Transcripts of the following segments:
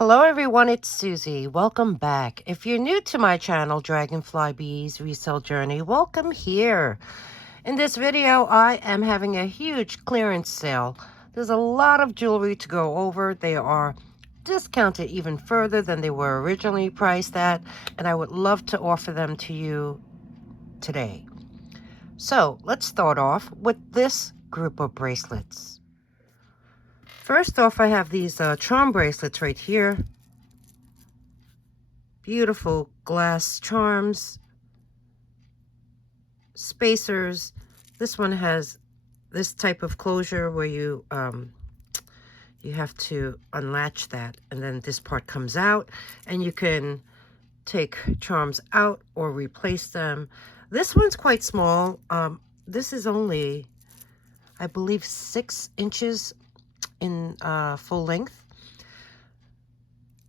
Hello everyone, it's Susie. Welcome back. If you're new to my channel, Dragonfly Beez Resell Journey, welcome here. In this video, I am having a huge clearance sale. There's a lot of jewelry to go over. They are discounted even further than they were originally priced at, and I would love to offer them to you today. So let's start off with this group of bracelets. First off, I have these charm bracelets right here. Beautiful glass charms, spacers. This one has this type of closure where you have to unlatch that, and then this part comes out, and you can take charms out or replace them. This one's quite small. This is only, I believe, 6 inches in full length.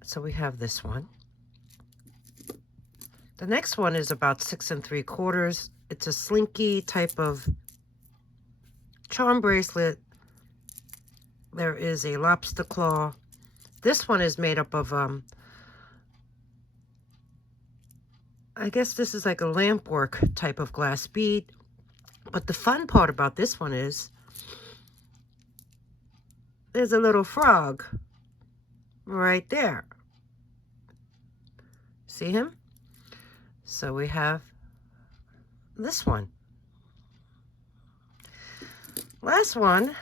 So we have this one. The next one is about 6 3/4. It's a slinky type of charm bracelet. There is a Lobster Claw. This one is made up of, I guess this is like a lamp work type of glass bead. But the fun part about this one is there's a little frog right there. See him? So we have this one. Last one.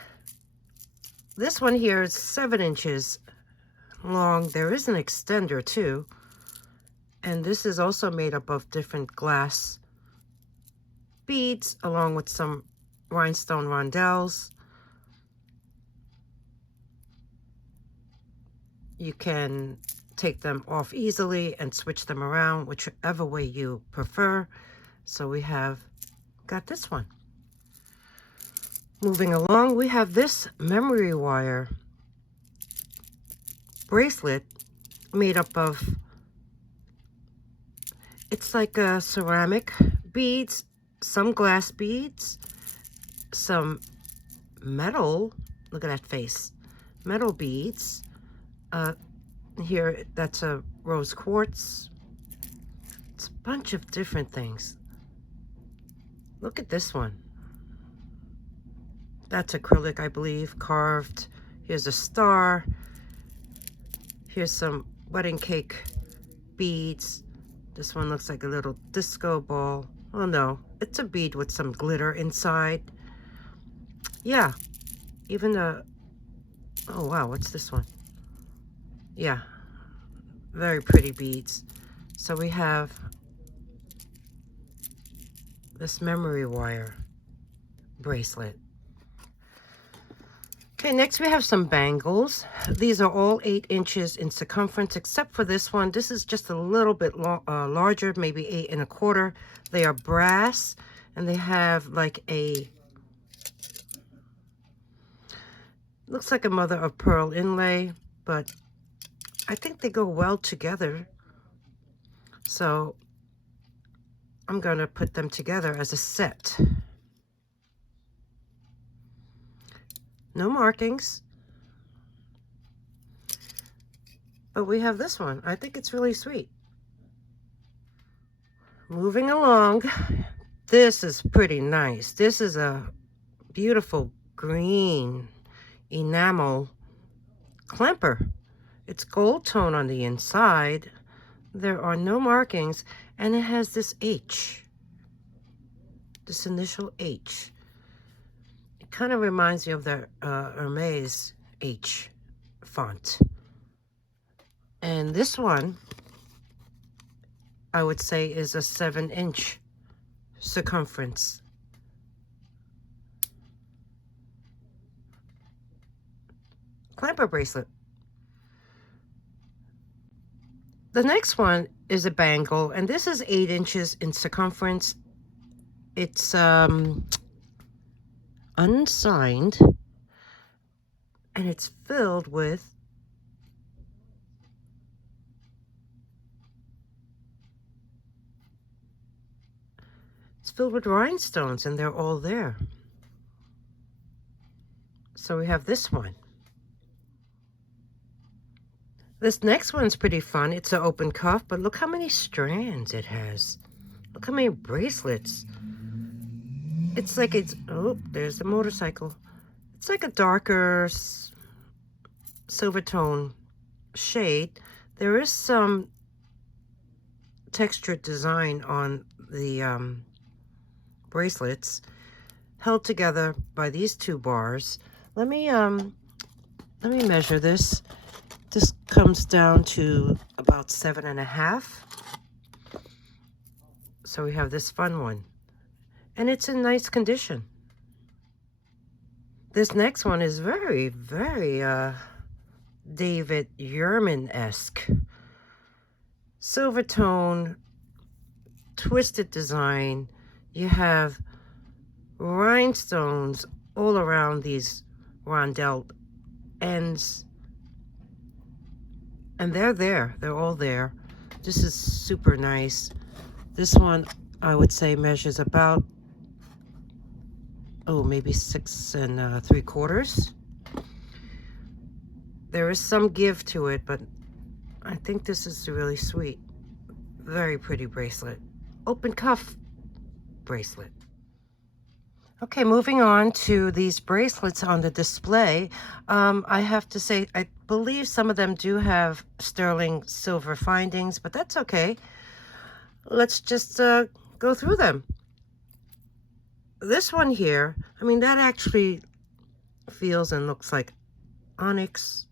This one here is 7 inches long. There is an extender too. And this is also made up of different glass beads along with some rhinestone rondelles. You can take them off easily and switch them around whichever way you prefer. So we have got this one. Moving along, we have this memory wire bracelet made up of, it's like a ceramic beads, some glass beads, some metal, look at that face, metal beads. Here, that's a rose quartz. It's a bunch of different things. Look at this one. That's acrylic, I believe, carved. Here's a star. Here's some wedding cake beads. This one looks like a little disco ball. Oh no, it's a bead with some glitter inside. Yeah, even a, oh wow, what's this one? Yeah, very pretty beads. So we have this memory wire bracelet. Okay, next we have some bangles. These are all 8 inches in circumference, except for this one. This is just a little bit larger, maybe 8 1/4. They are brass, and they have like a, looks like a mother of pearl inlay, but I think they go well together. So I'm going to put them together as a set. No markings. But we have this one. I think it's really sweet. Moving along. This is pretty nice. This is a beautiful green enamel clamper. It's gold tone on the inside. There are no markings, and it has this H. This initial H. It kind of reminds me of the Hermes H font. And this one, I would say, is a 7-inch circumference. Clamper bracelet. The next one is a bangle, and this is 8 inches in circumference. It's unsigned, and it's filled with rhinestones, and they're all there. So we have this one. This next one's pretty fun. It's an open cuff, but look how many strands it has. Look how many bracelets. It's like it's, oh, there's the motorcycle. It's like a darker Silvertone shade. There is some textured design on the bracelets, held together by these two bars. Let me measure this. This comes down to about 7.5. So we have this fun one, and it's in nice condition. This next one is very, very David Yurman-esque. Silvertone, twisted design. You have rhinestones all around these rondelle ends. And they're there. They're all there. This is super nice. This one, I would say, measures about, oh, maybe 6 3/4. There is some give to it, but I think this is really sweet. Very pretty bracelet. Open cuff bracelet. Okay, moving on to these bracelets on the display. I have to say, I believe some of them do have sterling silver findings, but that's okay. Let's just go through them. This one here, I mean, that actually feels and looks like onyx.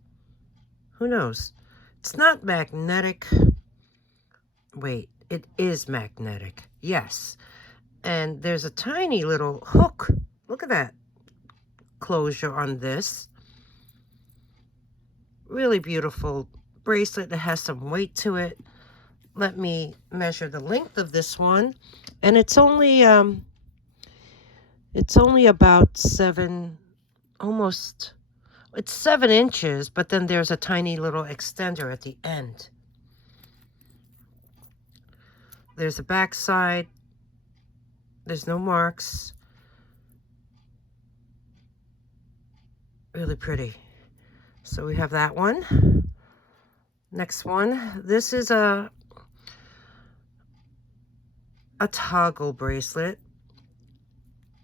Who knows? It's not magnetic. Wait, it is magnetic. Yes. And there's a tiny little hook. Look at that closure on this. Really beautiful bracelet that has some weight to it. Let me measure the length of this one. And it's only about 7, almost, it's 7 inches, but then there's a tiny little extender at the end. There's a back side. There's no marks. Really pretty. So we have that one. Next one. This is a toggle bracelet.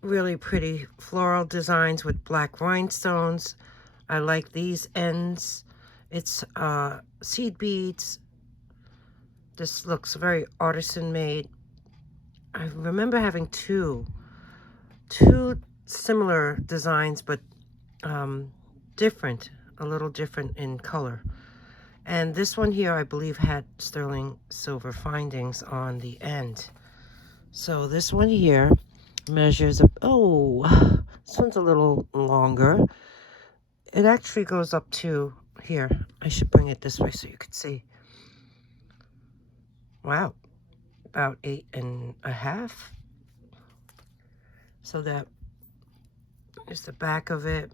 Really pretty floral designs with black rhinestones. I like these ends. It's seed beads. This looks very artisan made. I remember having two similar designs, but different, a little different in color. And this one here, I believe, had sterling silver findings on the end. So this one here measures, oh, this one's a little longer. It actually goes up to here. I should bring it this way so you could see. Wow. About 8.5. So that is the back of it.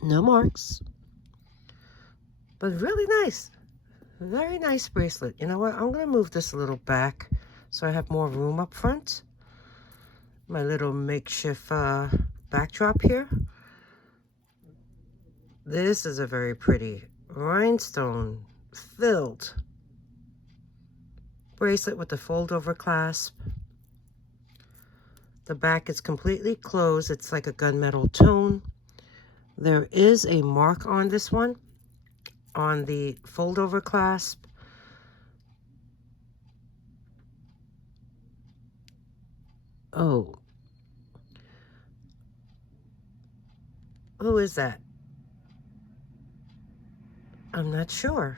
No marks, but really nice. Very nice bracelet. You know what? I'm going to move this a little back so I have more room up front. My little makeshift backdrop here. This is a very pretty rhinestone filled bracelet with the fold over clasp. The back is completely closed. It's like a gunmetal tone. There is a mark on this one, on the fold over clasp. Oh. Who is that? I'm not sure.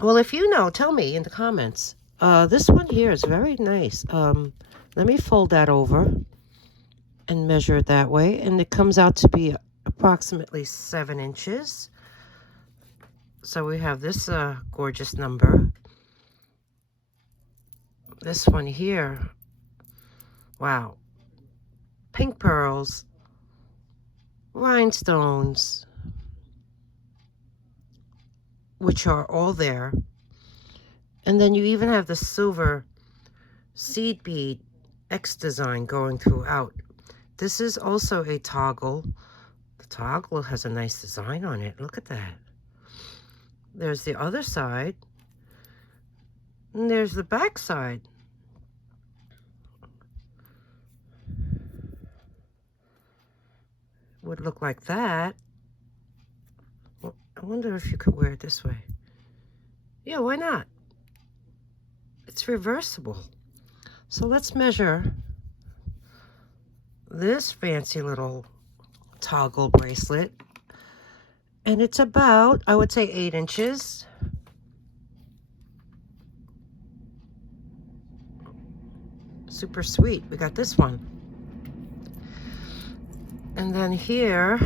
Well, if you know, tell me in the comments. This one here is very nice. Let me fold that over and measure it that way. And it comes out to be approximately 7 inches. So we have this gorgeous number. This one here. Wow. Pink pearls. Rhinestones. Which are all there. And then you even have the silver seed bead X design going throughout. This is also a toggle. The toggle has a nice design on it. Look at that. There's the other side. And there's the back side. Would look like that. Well, I wonder if you could wear it this way. Yeah, why not? It's reversible. So let's measure this fancy little toggle bracelet. And it's about, I would say, 8 inches. Super sweet. We got this one. And then here,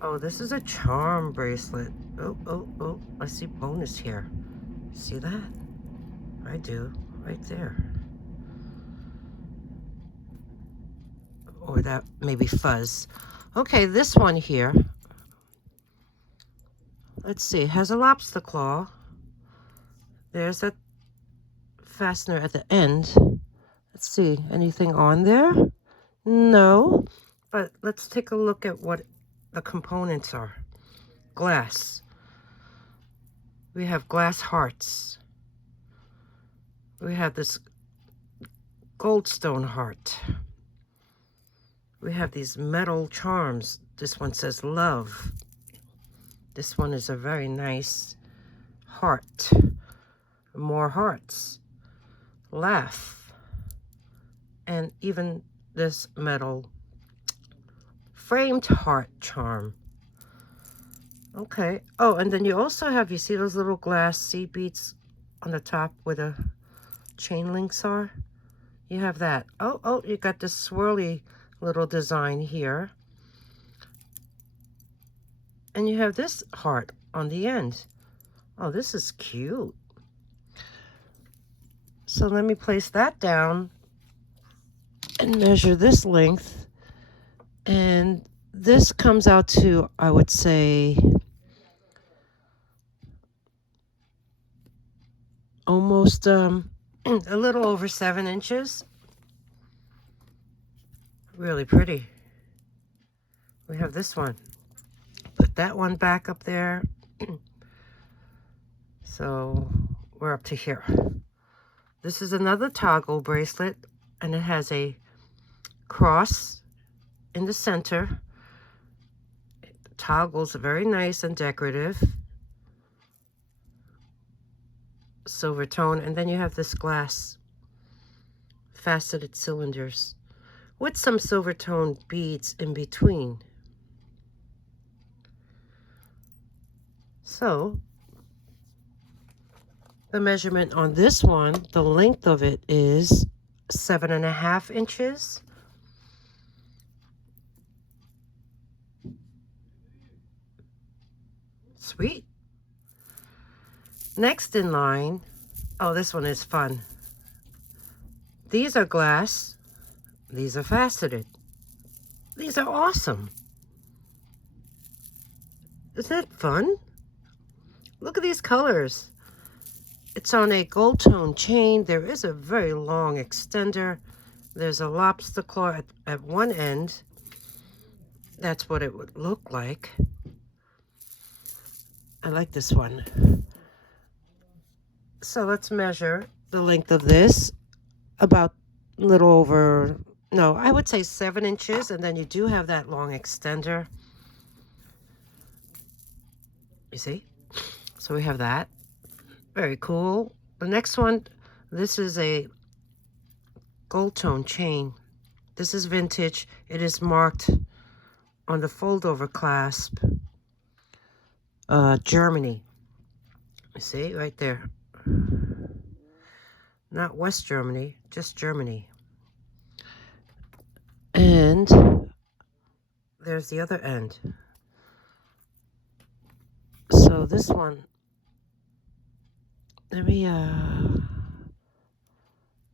oh, this is a charm bracelet. Oh, I see bonus here. See that? I do, right there. Or that maybe fuzz. Okay, this one here. Let's see, it has a lobster claw. There's that fastener at the end. Let's see, anything on there? No, but let's take a look at what the components are. Glass. We have glass hearts. We have this goldstone heart. We have these metal charms. This one says love. This one is a very nice heart. More hearts. Laugh. And even this metal framed heart charm. Okay. Oh, and then you also have, you see those little glass seed beads on the top where the chain links are? You have that. Oh, you got this swirly little design here. And you have this heart on the end. Oh, this is cute. So let me place that down and measure this length. And this comes out to, I would say, almost a little over 7 inches. Really pretty. We have this one. Put that one back up there. So we're up to here. This is another toggle bracelet, and it has a cross in the center. The toggles are very nice and decorative. Silvertone, and then you have this glass faceted cylinders with some silvertone beads in between. So the measurement on this one, the length of it is 7.5 inches. Sweet. Next in line, oh, this one is fun. These are glass. These are faceted. These are awesome. Isn't it fun? Look at these colors. It's on a Goldtone chain. There is a very long extender. There's a lobster claw at one end. That's what it would look like. I like this one. So let's measure the length of this. About a little over, no, I would say 7 inches. And then you do have that long extender. You see? So we have that. Very cool. The next one, this is a Goldtone chain. This is vintage. It is marked on the fold-over clasp, Germany. You see, right there. Not West Germany, just Germany. And there's the other end. So this one, let me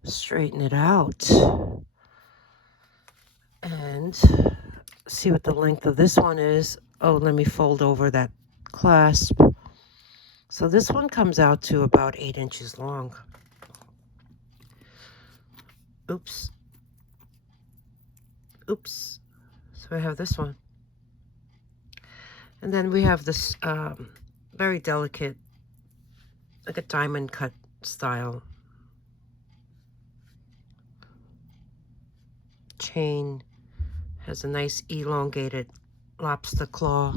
straighten it out and see what the length of this one is. Oh, let me fold over that clasp. So this one comes out to about 8 inches long. Oops. Oops. So I have this one. And then we have this very delicate, like a diamond cut style chain. Has a nice elongated lobster claw.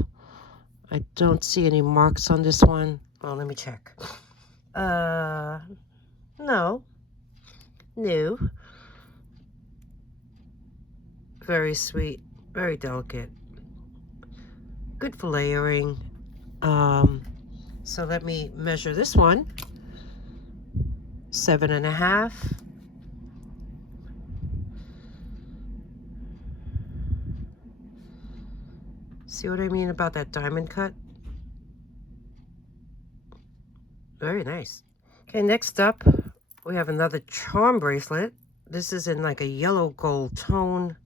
I don't see any marks on this one. Well, let me check. No. New. Very sweet. Very delicate. Good for layering. So let me measure this one. 7.5. See what I mean about that diamond cut? Very nice. Okay, next up, we have another charm bracelet. This is in like a yellow gold tone.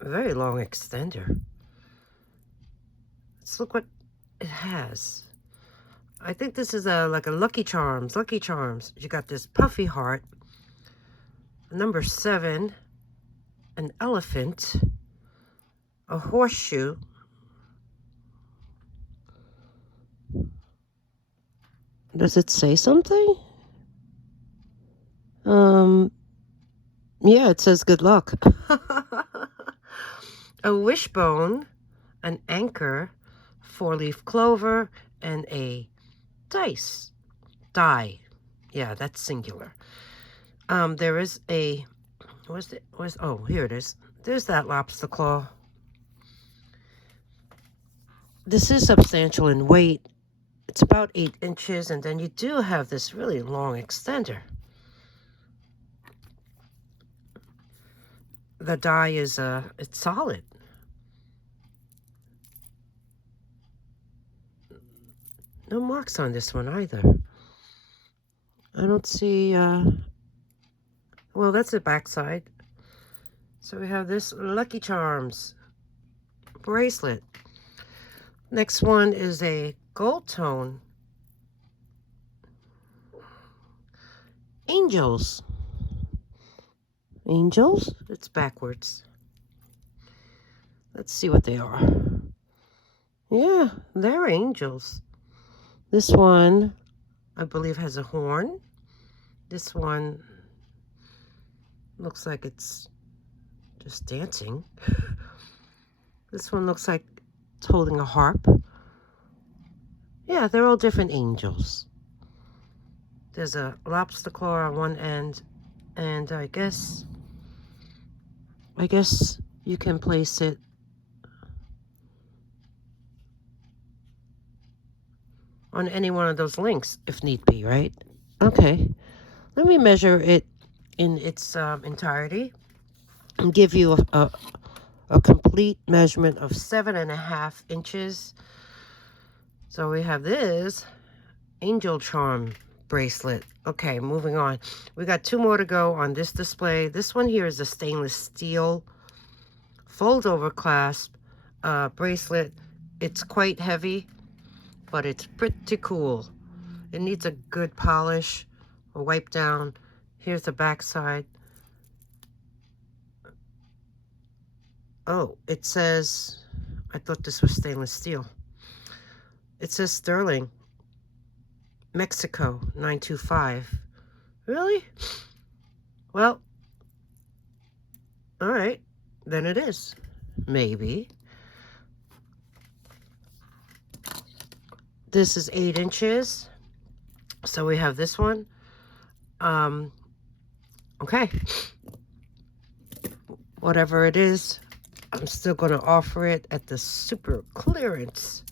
A very long extender. Let's look what it has. I think this is like a Lucky Charms. Lucky Charms. You got this puffy heart. Number 7. An elephant. A horseshoe. Does it say something? Yeah, it says good luck. A wishbone, an anchor, 4-leaf clover, and a die. Yeah, that's singular. There is a, oh, here it is. There's that lobster claw. This is substantial in weight. It's about 8 inches, and then you do have this really long extender. The die is, it's solid. No marks on this one either. I don't see, well, that's the back side. So we have this Lucky Charms bracelet. Next one is a Goldtone Angels. Angels? It's backwards. Let's see what they are. Yeah, they're angels. This one, I believe, has a horn. This one looks like it's just dancing. This one looks like it's holding a harp. Yeah, they're all different angels. There's a lobster claw on one end, and I guess you can place it on any one of those links if need be, right? Okay, let me measure it in its entirety and give you a complete measurement of 7.5 inches. So we have this angel charm bracelet. Okay, moving on. We got 2 more to go on this display. This one here is a stainless steel fold over clasp bracelet. It's quite heavy, but it's pretty cool. It needs a good polish or wipe down. Here's the back side. Oh, it says, I thought this was stainless steel. It says sterling, Mexico, 925. Really? Well, all right, then it is. Maybe. This is 8 inches. So we have this one. Okay. Whatever it is, I'm still going to offer it at the super clearance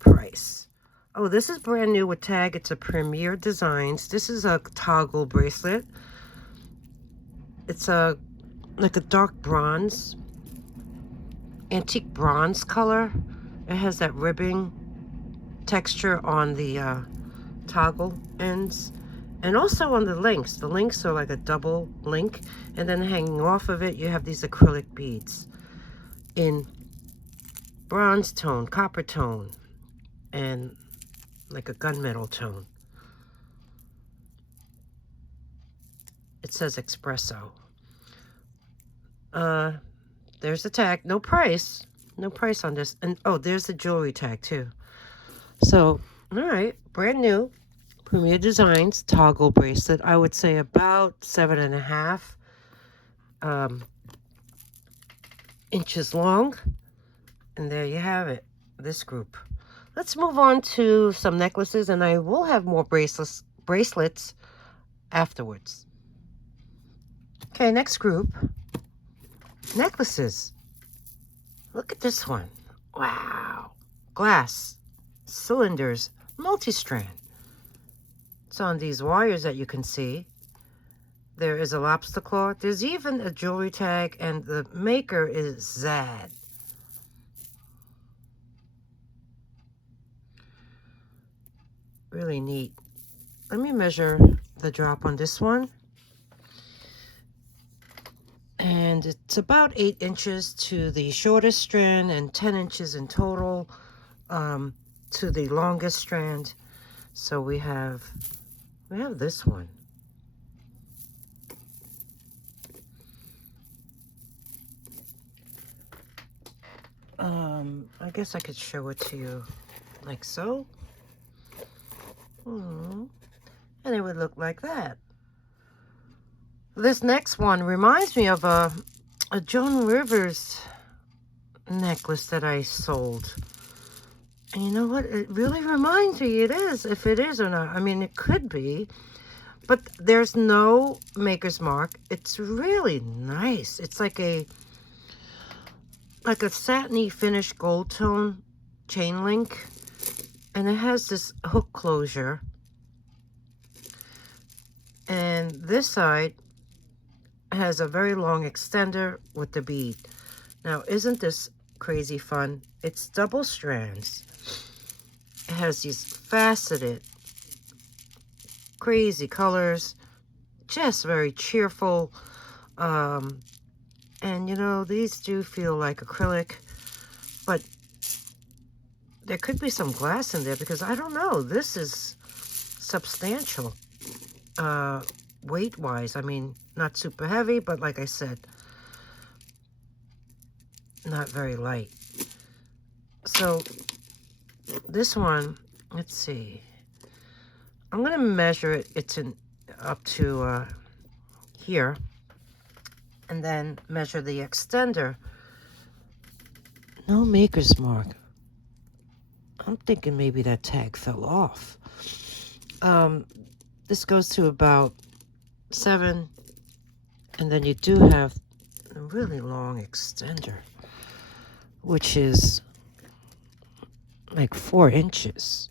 price. Oh, this is brand new with tag. It's a Premier Designs. This is a toggle bracelet. It's like a dark bronze, antique bronze color. It has that ribbing texture on the toggle ends, and also on the links. The links are like a double link, and then hanging off of it, you have these acrylic beads in bronze tone, copper tone, and like a gunmetal tone. It says espresso. There's the tag. No price. No price on this. And oh, there's the jewelry tag too. So, all right, brand new. Premier Designs toggle bracelet. I would say about 7.5 inches long. And there you have it, this group. Let's move on to some necklaces, and I will have more bracelets afterwards. Okay, next group, necklaces. Look at this one. Wow. Glass, cylinders, multi-strand. It's on these wires that you can see. There is a Lobster Claw. There's even a jewelry tag, and the maker is Zad. Really neat. Let me measure the drop on this one. And it's about 8 inches to the shortest strand and 10 inches in total to the longest strand. So we have this one. I guess I could show it to you like so. And it would look like that. This next one reminds me of a Joan Rivers necklace that I sold. And you know what? It really reminds me. It is, if it is or not. I mean, it could be. But there's no maker's mark. It's really nice. It's like a satiny finished Goldtone chain link. And it has this hook closure. And this side has a very long extender with the bead. Now, isn't this crazy fun? It's double strands. It has these faceted, crazy colors. Just very cheerful. And, you know, these do feel like acrylic. But there could be some glass in there because I don't know. This is substantial. Weight-wise, I mean, not super heavy, but like I said, not very light. So this one, let's see. I'm going to measure it. It's up to here. And then measure the extender. No maker's mark. I'm thinking maybe that tag fell off. This goes to about 7. And then you do have a really long extender, which is like 4 inches.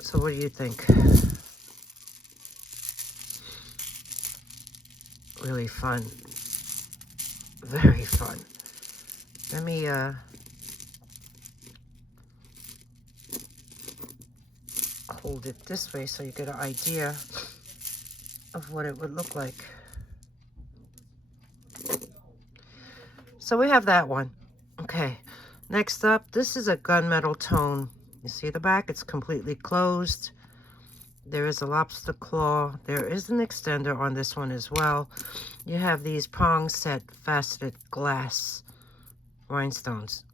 So what do you think? Really fun. Very fun. Let me hold it this way so you get an idea of what it would look like. So we have that one. Okay, next up, this is a gunmetal tone. You see the back? It's completely closed. There is a Lobster Claw. There is an extender on this one as well. You have these prong set faceted glass rhinestones,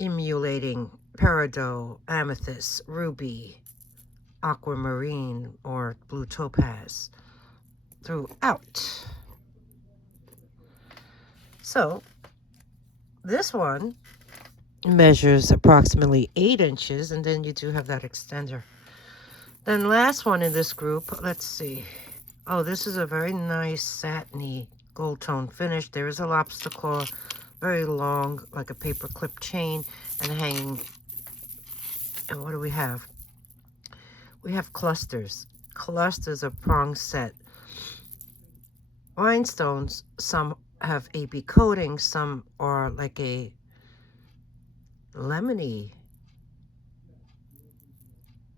emulating peridot, amethyst, ruby, aquamarine, or blue topaz throughout. So this one measures approximately 8 inches, and then you do have that extender. Then last one in this group, let's see. Oh, this is a very nice satiny gold tone finish. There is a Lobster Claw, very long, like a paper clip chain, and hanging. And what do we have? We have clusters. Clusters of prong set rhinestones. Some have AB coating, some are like a lemony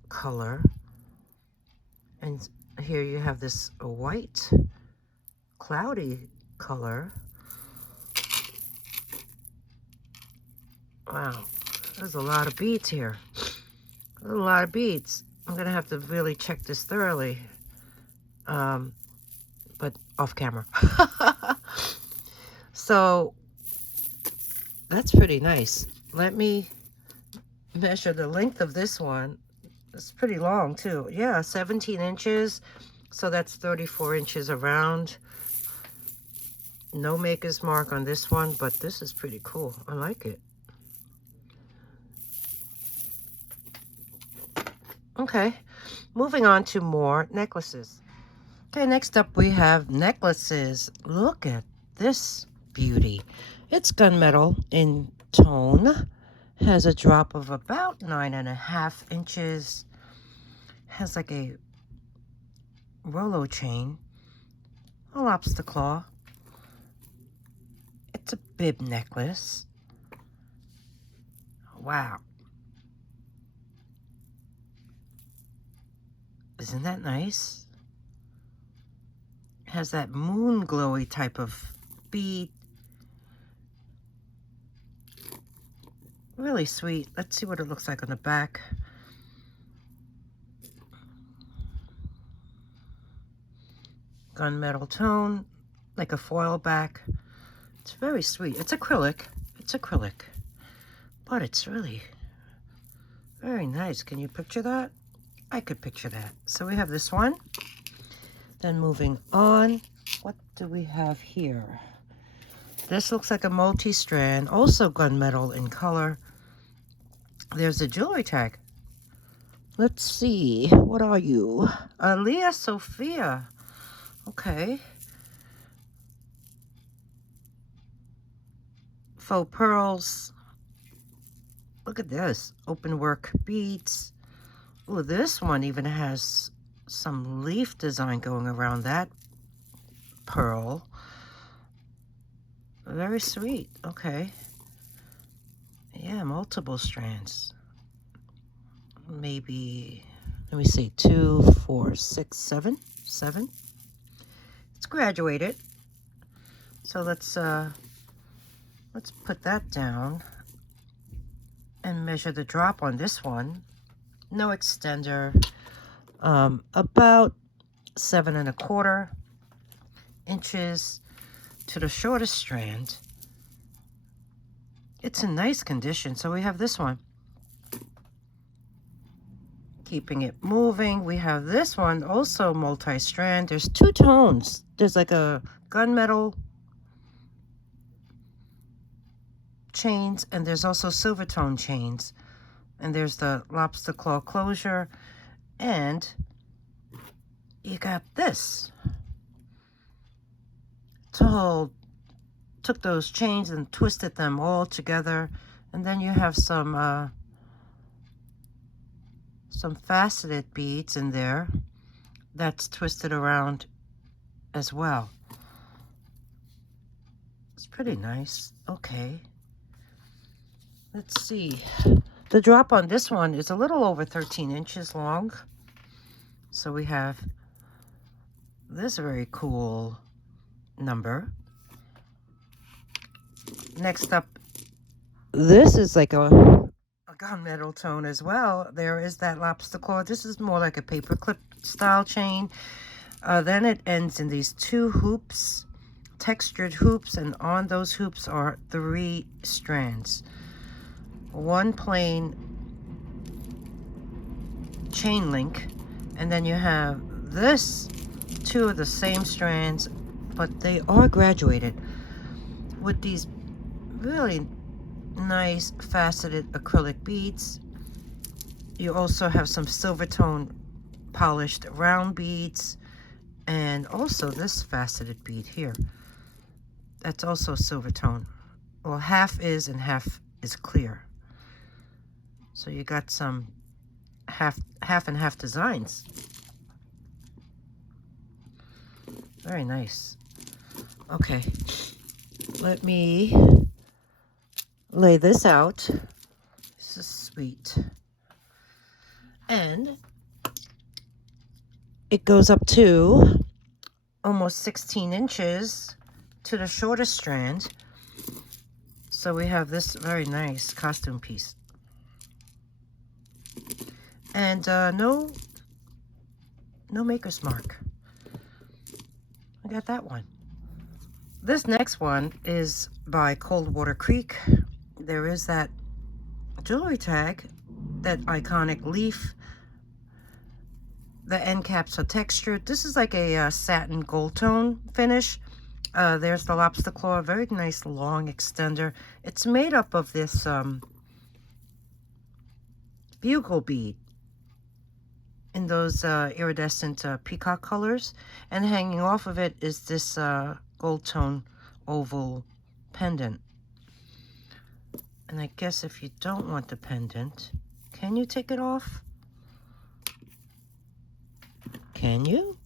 color. And here you have this white, cloudy color. Wow, there's a lot of beads here. a lot of beads. I'm gonna have to really check this thoroughly, but off camera. So that's pretty nice. Let me measure the length of this one. It's pretty long too. Yeah, 17 inches. So that's 34 inches around. No maker's mark on this one, but this is pretty cool. I like it. Okay, moving on to more necklaces. Okay, next up we have necklaces. Look at this beauty. It's gunmetal in tone. Has a drop of about 9.5 inches. Has like a Rolo chain. A lobster claw. It's a bib necklace. Wow. Isn't that nice? Has that moon glowy type of bead. Really sweet. Let's see what it looks like on the back. Gunmetal tone, like a foil back. It's very sweet. It's acrylic. It's acrylic. But it's really very nice. Can you picture that? I could picture that. So we have this one. Then moving on, what do we have here? This looks like a multi-strand, also gunmetal in color. There's a jewelry tag. Let's see, what are you? Leah Sophia. Okay. Faux Pearls. Look at this, open work beads. Oh, this one even has some leaf design going around that pearl. Very sweet. Okay. Yeah, multiple strands. Maybe, let me see, 2, 4, 6, 7. 7. It's graduated. So let's put that down and measure the drop on this one. No extender. About 7.25 inches to the shortest strand. It's in nice condition. So we have this one. Keeping it moving. We have this one, also multi-strand. There's 2 tones. There's like a gunmetal chains, and there's also Silvertone chains. And there's the lobster claw closure. And you got this to hold. Took those chains and twisted them all together. And then you have some faceted beads in there that's twisted around as well. It's pretty nice. Okay. Let's see. The drop on this one is a little over 13 inches long. So we have this very cool number. Next up, this is like a gunmetal tone as well. There is that lobster claw. This is more like a paperclip style chain. Then it ends in these 2 hoops, textured hoops, and on those hoops are 3 strands. 1 plain chain link, and then you have this 2 of the same strands, but they are graduated with these really nice faceted acrylic beads. You also have some Silvertone polished round beads, and also this faceted bead here. That's also Silvertone. Well, half is and half is clear. So you got some half and half designs. Very nice. Okay, let me lay this out. This is sweet. And it goes up to almost 16 inches to the shortest strand. So we have this very nice costume piece. And no maker's mark. I got that one. This next one is by Coldwater Creek. There is that jewelry tag, that iconic leaf. The end caps are textured. This is like a satin gold tone finish. There's the Lobster Claw, very nice long extender. It's made up of this bugle bead in those iridescent peacock colors. And hanging off of it is this gold tone oval pendant. And I guess if you don't want the pendant, can you take it off? Can you?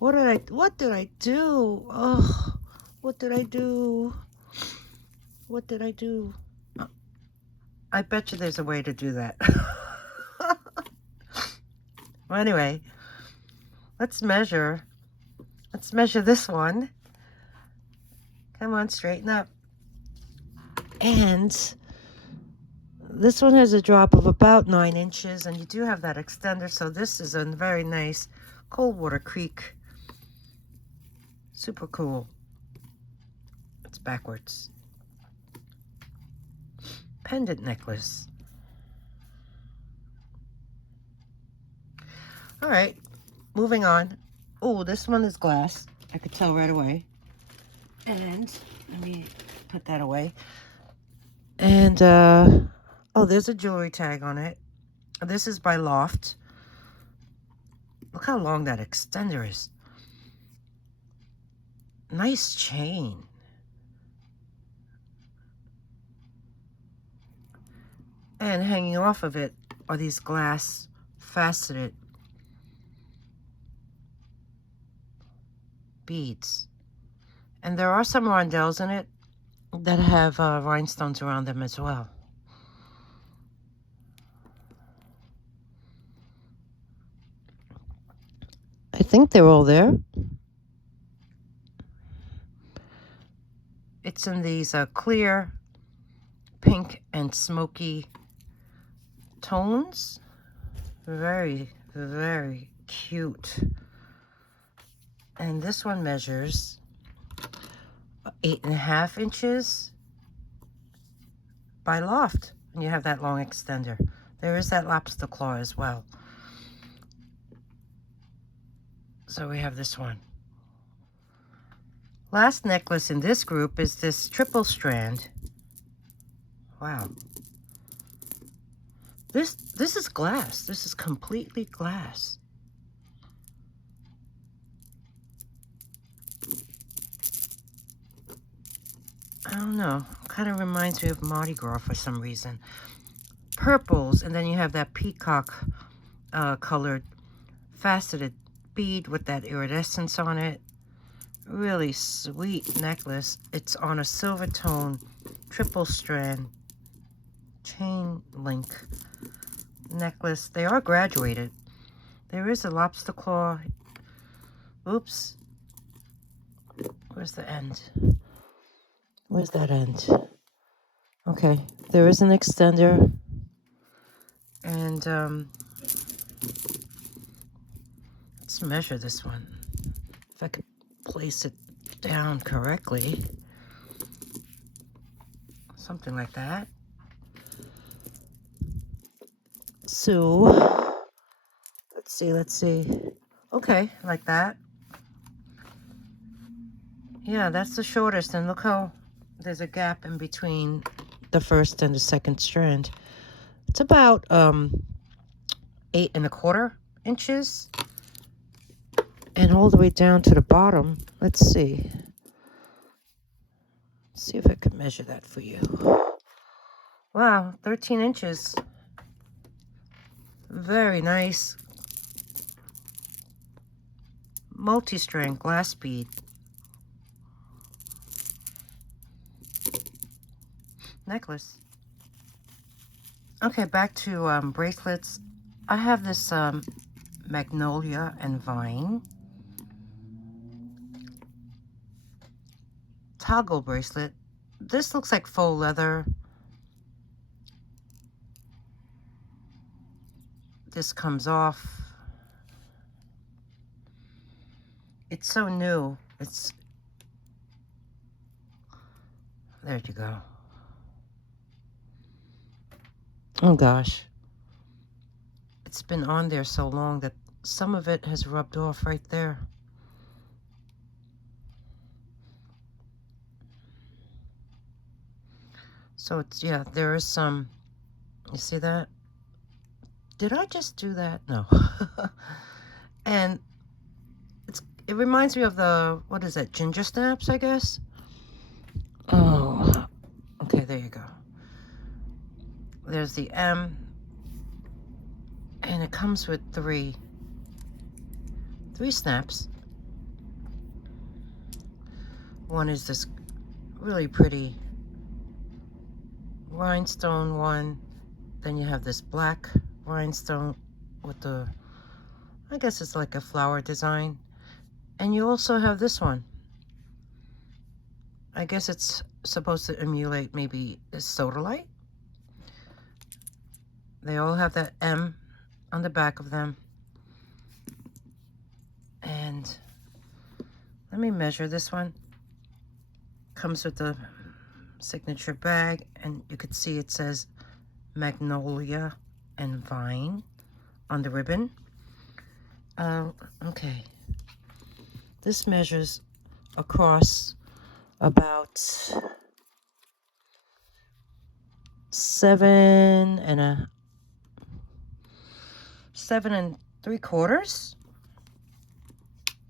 What did I do? Oh, what did I do? What did I do? I bet you there's a way to do that. Well, anyway, let's measure this one. Come on, straighten up. And this one has a drop of about 9 inches, and you do have that extender, so this is a very nice Coldwater Creek. Super cool. It's backwards. Pendant necklace. All right, moving on. Oh, this one is glass. I could tell right away. And let me put that away. And oh, there's a jewelry tag on it. This is by Loft. Look how long that extender is. Nice chain. And hanging off of it are these glass faceted beads. And there are some rondelles in it that have rhinestones around them as well. I think they're all there. It's in these clear, pink, and smoky tones. Very, very cute. And this one measures 8.5 inches by Loft. And you have that long extender. There is that Lobster Claw as well. So we have this one. Last necklace in this group is this triple strand. Wow. This is glass. This is completely glass. I don't know. Kind of reminds me of Mardi Gras for some reason. Purples, and then you have that peacock colored faceted bead with that iridescence on it. Really sweet necklace. It's on a Silvertone triple strand chain link necklace. They are graduated. There is a Lobster Claw. Oops. Where's the end? Where's that end? Okay, there is an extender. And let's measure this one. If I could place it down correctly. Something like that. So, let's see. Okay, like that. Yeah, that's the shortest, and look how there's a gap in between the first and the second strand. It's about 8.25 inches. And all the way down to the bottom, let's see. See if I could measure that for you. Wow, 13 inches. Very nice. Multi-strand glass bead. Necklace. Okay, back to bracelets. I have this magnolia and vine toggle bracelet. This looks like faux leather. this comes off. It's so new. There you go. Oh gosh. It's been on there so long that some of it has rubbed off right there. So it's, yeah, there is some, you see that? Did I just do that? No. And it reminds me of the, what is that, ginger snaps, I guess? Oh, okay, there you go. There's the M, and it comes with three snaps. One is this really pretty rhinestone one. Then you have this black rhinestone with the, I guess it's like a flower design. And you also have this one. I guess it's supposed to emulate maybe a sodalite. They all have that M on the back of them. And let me measure this one. Comes with the signature bag, and you could see it says Magnolia and Vine on the ribbon. Okay. This measures across about 7 3/4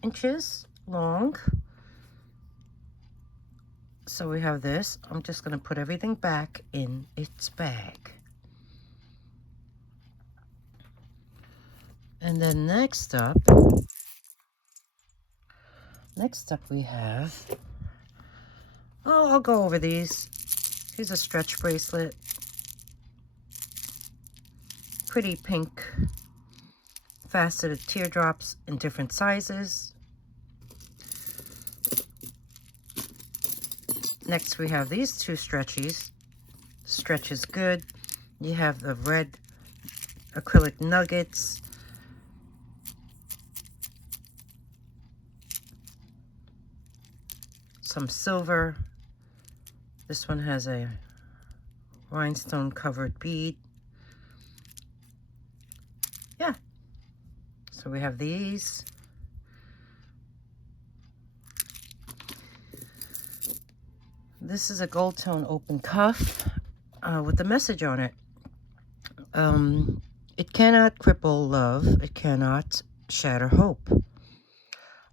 inches long. So we have this. I'm just going to put everything back in its bag. And then next up we have, I'll go over these. Here's a stretch bracelet. Pretty pink faceted teardrops in different sizes. Next we have these two stretchies. Stretch is good. You have the red acrylic nuggets. Some silver. This one has a rhinestone covered bead. Yeah. So we have these. This is a Goldtone open cuff with a message on it. It cannot cripple love. It cannot shatter hope.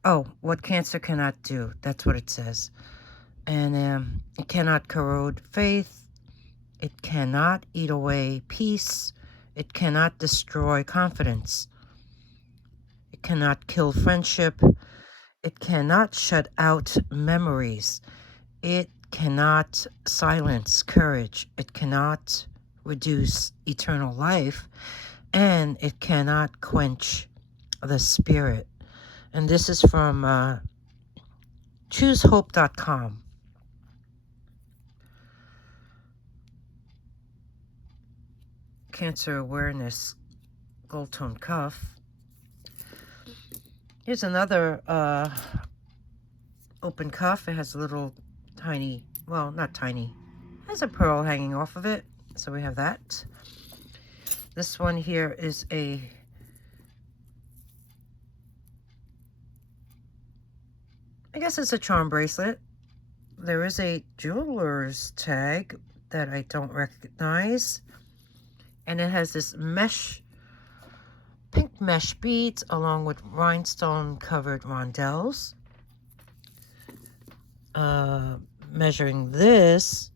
Oh, what cancer cannot do. That's what it says. And it cannot corrode faith. It cannot eat away peace. It cannot destroy confidence. It cannot kill friendship. It cannot shut out memories. It cannot silence courage. It cannot reduce eternal life. And it cannot quench the spirit. And this is from choosehope.com. Cancer awareness Goldtone cuff. Here's another open cuff. It has a little tiny, well, not tiny. It has a pearl hanging off of it. So we have that. This one here is a I guess it's a charm bracelet. There is a jeweler's tag that I don't recognize. And it has this mesh, pink mesh beads along with rhinestone covered rondelles. Measuring this,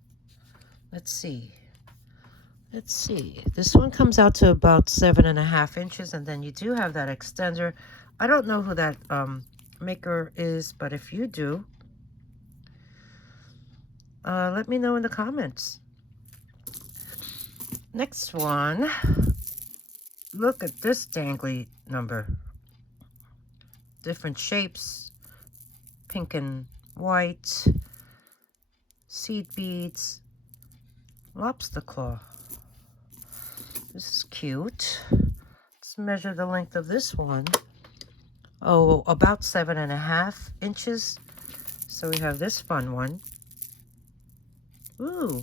let's see. This one comes out to about 7.5 inches, and then you do have that extender. I don't know who that maker is, but if you do, let me know in the comments. Next one, look at this dangly number. Different shapes, pink and white, seed beads, lobster claw. This is cute. Let's measure the length of this one. Oh, about 7.5 inches. So we have this fun one. Ooh.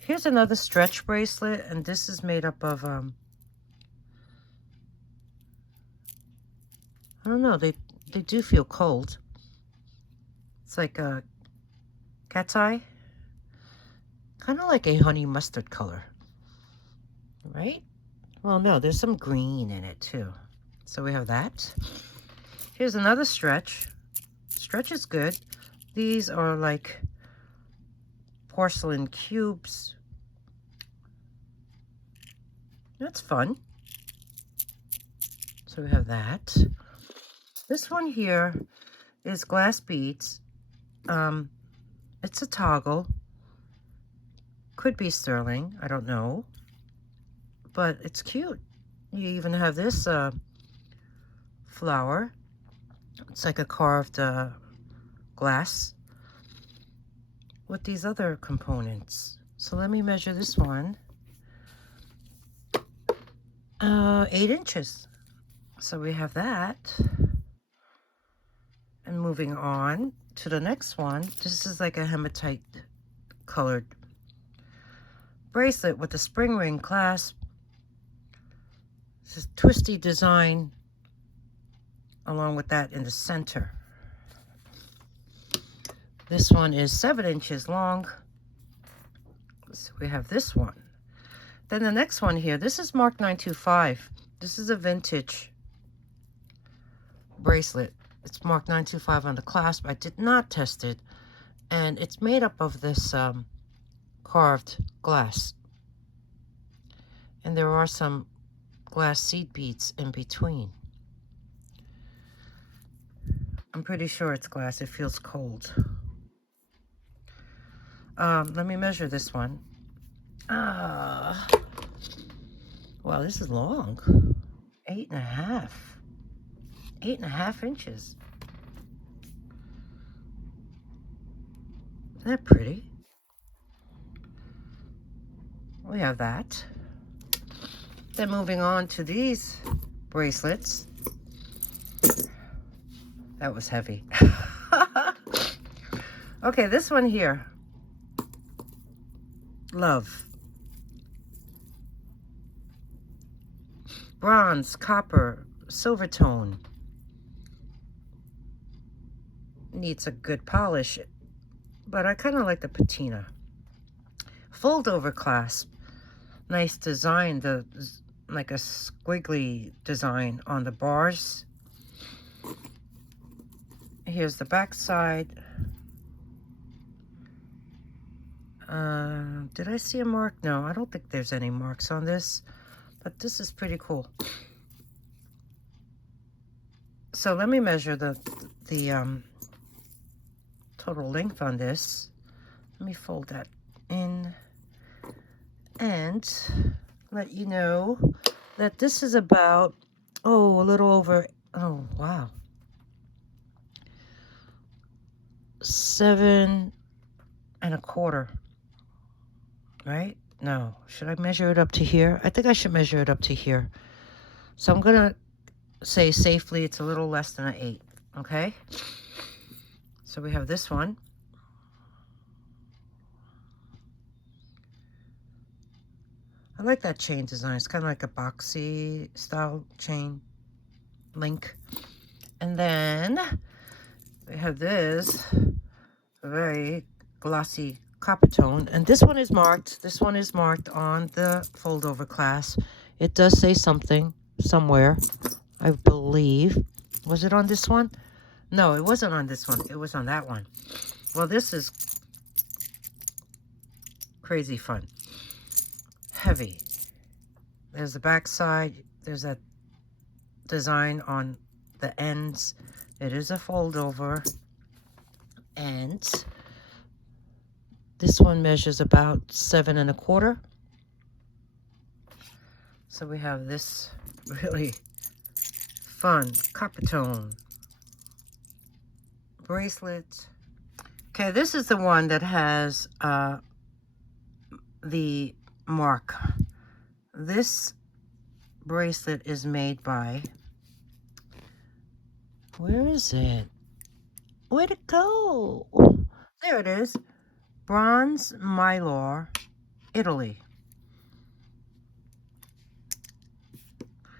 Here's another stretch bracelet, and this is made up of, I don't know, they do feel cold. It's like a cat's eye. Kind of like a honey mustard color. Right? Well, no, there's some green in it too. So we have that. Here's another stretch. Stretch is good. These are like porcelain cubes. That's fun. So we have that. This one here is glass beads. It's a toggle. Could be sterling, I don't know. But it's cute. You even have this flower. It's like a carved glass with these other components. So let me measure this one. 8 inches. So we have that. And moving on to the next one. This is like a hematite colored bracelet with a spring ring clasp. This is twisty design along with that in the center. This one is 7 inches long. So we have this one. Then the next one here, this is marked 925. This is a vintage bracelet. It's marked 925 on the clasp. I did not test it. And it's made up of this carved glass. And there are some glass seed beads in between. I'm pretty sure it's glass. It feels cold. Let me measure this one. Wow, this is long. 8.5. 8.5 inches. Isn't that pretty? We have that. Then moving on to these bracelets. That was heavy. Okay, this one here. Love. Bronze, copper, silvertone. Needs a good polish, but I kind of like the patina. Fold over clasp. Nice design, like a squiggly design on the bars. Here's the back side. Did I see a mark? No, I don't think there's any marks on this, but this is pretty cool. So let me measure the total length on this. Let me fold that in and let you know that this is about, a little over, oh, wow. 7 1/4. Right? No. Should I measure it up to here? I think I should measure it up to here. So I'm going to say safely it's a little less than an 8. Okay? So we have this one. I like that chain design. It's kind of like a boxy style chain link. And then we have this very glossy copper tone, and this one is marked. This one is marked on the fold over clasp. It does say something somewhere, I believe. Was it on this one? No, it wasn't on this one. It was on that one. Well, this is crazy fun. Heavy. There's the back side. There's that design on the ends. It is a fold over, and this one measures about 7 1/4. So we have this really fun copper tone bracelet. Okay, this is the one that has the mark. This bracelet is made by, where is it? Where'd it go? There it is. Bronze Mylar, Italy.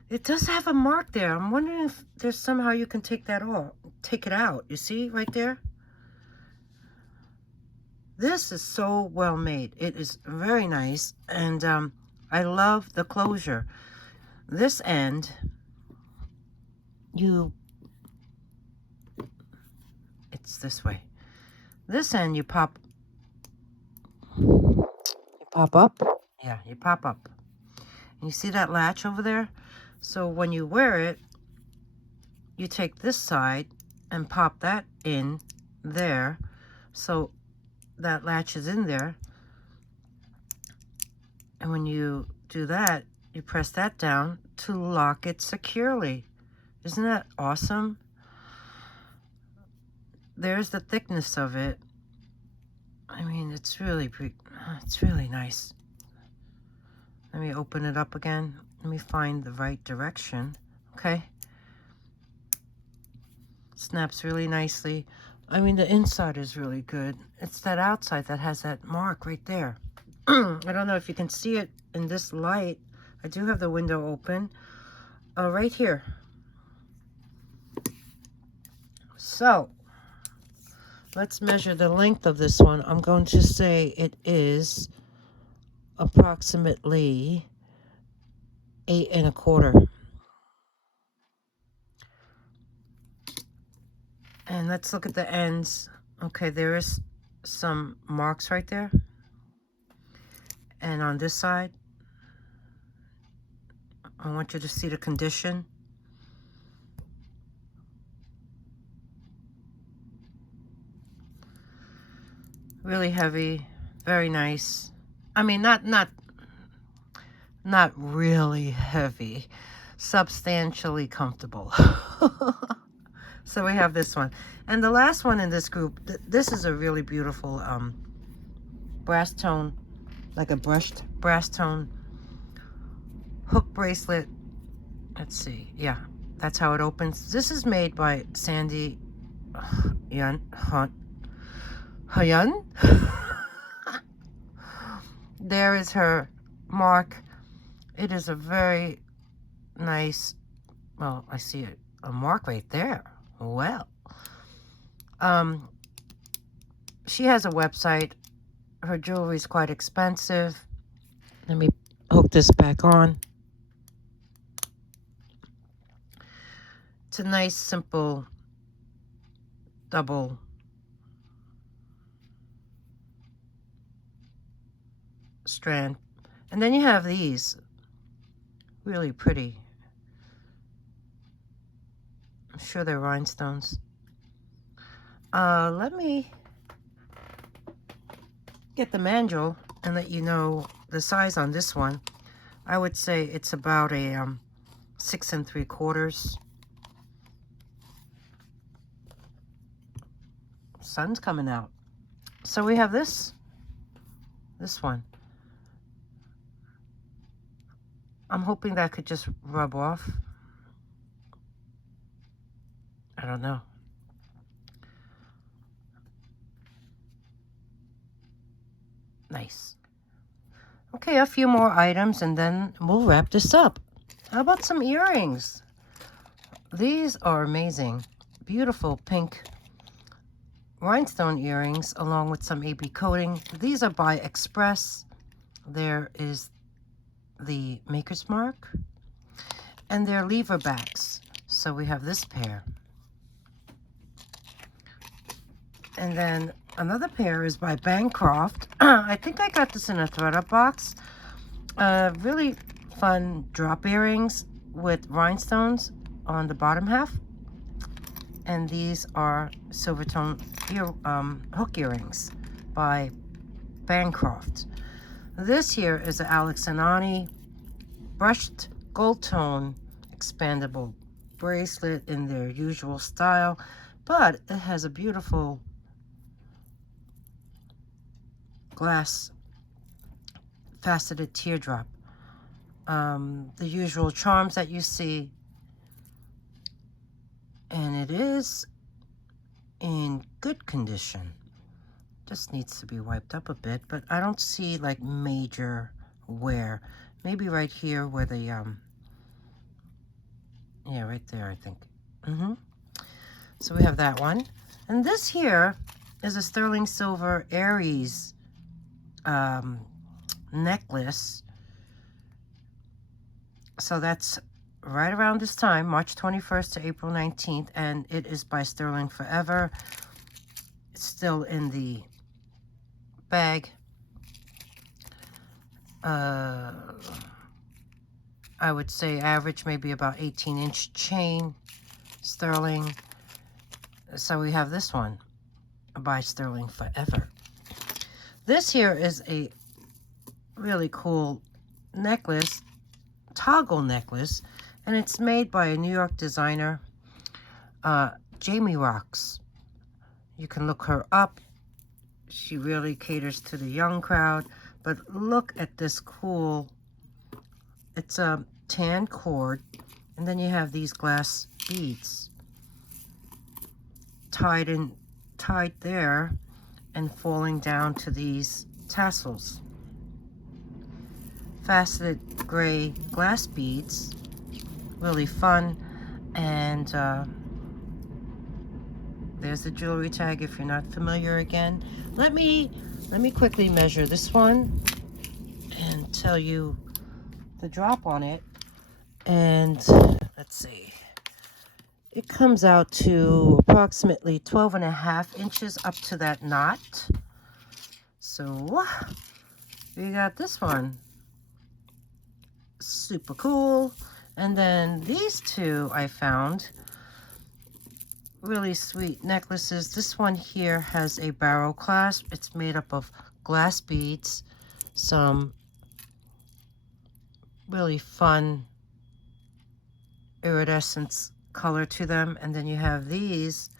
It does have a mark there. I'm wondering if there's somehow you can take that off, take it out. You see right there? This is so well made. It is very nice, and I love the closure. This end, it's this way. This end you pop up. Yeah, you pop up. And you see that latch over there? So when you wear it, you take this side and pop that in there. So that latch is in there. And when you do that, you press that down to lock it securely. Isn't that awesome? There's the thickness of it. I mean, it's really nice. Let me open it up again. Let me find the right direction. Okay. Snaps really nicely. I mean, the inside is really good. It's that outside that has that mark right there. I don't know if you can see it in this light. I do have the window open. Right here. So, let's measure the length of this one. I'm going to say it is approximately 8 1/4. And let's look at the ends. Okay, there is some marks right there. And on this side, I want you to see the condition. Really heavy, very nice. I mean, not really heavy, substantially comfortable. So we have this one. And the last one in this group, this is a really beautiful brass tone, like a brushed brass tone hook bracelet. Let's see. Yeah, that's how it opens. This is made by Sandy Hyun. There is her mark. It is a very nice, well, I see a mark right there. Well, she has a website. Her jewelry is quite expensive. Let me hook this back on. It's a nice, simple double strand. And then you have these. Really pretty. I'm sure they're rhinestones. Let me get the manual and let you know the size on this one. I would say it's about a 6 3/4. Sun's coming out. So we have this one. I'm hoping that could just rub off. I don't know. Nice. Okay, a few more items and then we'll wrap this up. How about some earrings? These are amazing. Beautiful pink rhinestone earrings along with some AB coating. These are by Express. There is the maker's mark, and they're lever backs. So we have this pair. And then another pair is by Bancroft. I think I got this in a thread-up box. Really fun drop earrings with rhinestones on the bottom half. And these are Silvertone hook earrings by Bancroft. This here is an Alex Anani brushed gold tone expandable bracelet in their usual style, but it has a beautiful glass faceted teardrop the usual charms that you see. And it is in good condition. Just needs to be wiped up a bit, but I don't see like major wear. Maybe right here where the, yeah, right there, I think. So we have that one. And this here is a sterling silver Aries necklace. So that's right around this time, March 21st to April 19th, and it is by Sterling Forever. It's still in the bag. I would say average maybe about 18-inch chain, sterling. So we have this one by Sterling Forever. This here is a really cool necklace, toggle necklace, and it's made by a New York designer, Jamie Rocks. You can look her up. She really caters to the young crowd. But look at this cool, it's a tan cord, and then you have these glass beads tied there and falling down to these tassels. Faceted gray glass beads, really fun. And there's the jewelry tag if you're not familiar again. Let me quickly measure this one and tell you the drop on it. And let's see. It comes out to approximately 12.5 inches up to that knot. So we got this one. Super cool. And then these two I found really sweet necklaces. This one here has a barrel clasp. It's made up of glass beads, some really fun iridescence color to them, and then you have these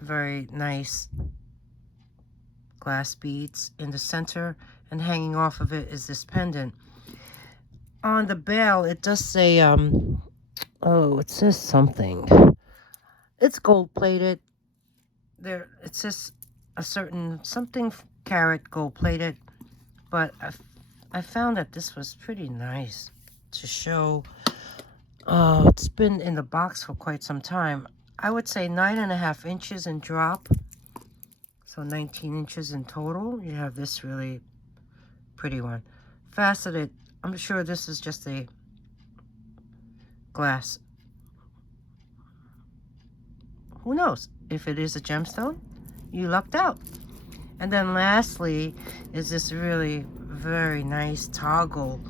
very nice glass beads in the center, and hanging off of it is this pendant. On the bail it does say oh, it says something. It's gold plated. There, it says a certain something carat gold plated, but I found that this was pretty nice to show. It's been in the box for quite some time. I would say 9.5 inches in drop, so 19 inches in total. You have this really pretty one. Faceted. I'm sure this is just a glass. Who knows? If it is a gemstone, you lucked out. And then lastly is this really very nice toggle.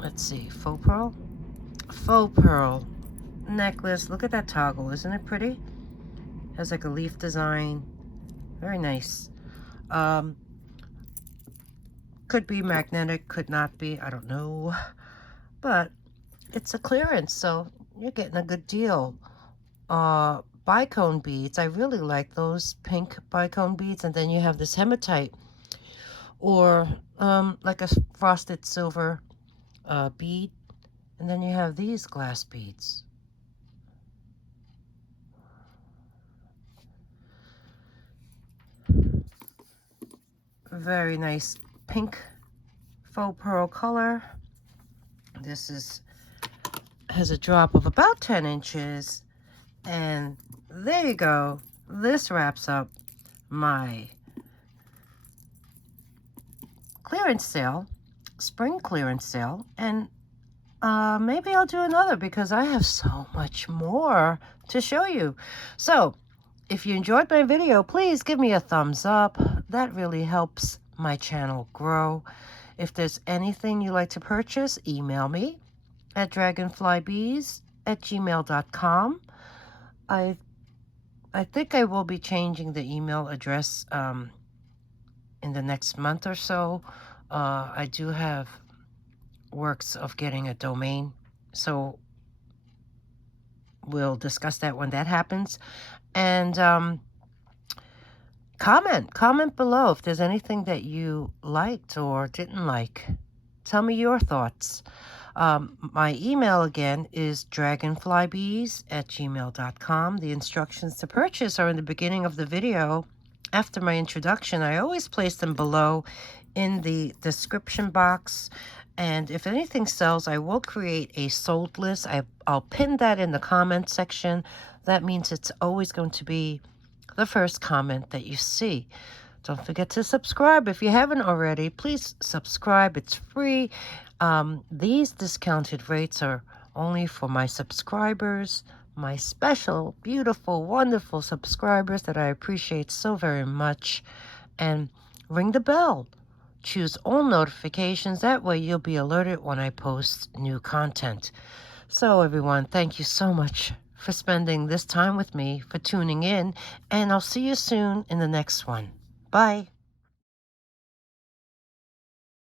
Let's see, faux pearl? Faux pearl necklace. Look at that toggle. Isn't it pretty? Has like a leaf design. Very nice. Could be magnetic, could not be. I don't know. But it's a clearance, so you're getting a good deal. Bicone beads. I really like those pink bicone beads. And then you have this hematite, or like a frosted silver bead. And then you have these glass beads. Very nice pink faux pearl color. This has a drop of about 10 inches. And there you go. This wraps up my clearance sale, spring clearance sale. And maybe I'll do another because I have so much more to show you. So if you enjoyed my video, please give me a thumbs up. That really helps my channel grow. If there's anything you'd like to purchase, email me at dragonflybees@gmail.com. I think I will be changing the email address in the next month or so. I do have works of getting a domain, so we'll discuss that when that happens. And comment below if there's anything that you liked or didn't like. Tell me your thoughts. My email again is dragonflybees@gmail.com. The instructions to purchase are in the beginning of the video. After my introduction, I always place them below in the description box. And if anything sells, I will create a sold list. I'll pin that in the comment section. That means it's always going to be the first comment that you see. Don't forget to subscribe if you haven't already. Please subscribe. It's free. These discounted rates are only for my subscribers, my special, beautiful, wonderful subscribers that I appreciate so very much. And ring the bell. Choose all notifications. That way you'll be alerted when I post new content. So everyone, thank you so much for spending this time with me, for tuning in, and I'll see you soon in the next one. Bye.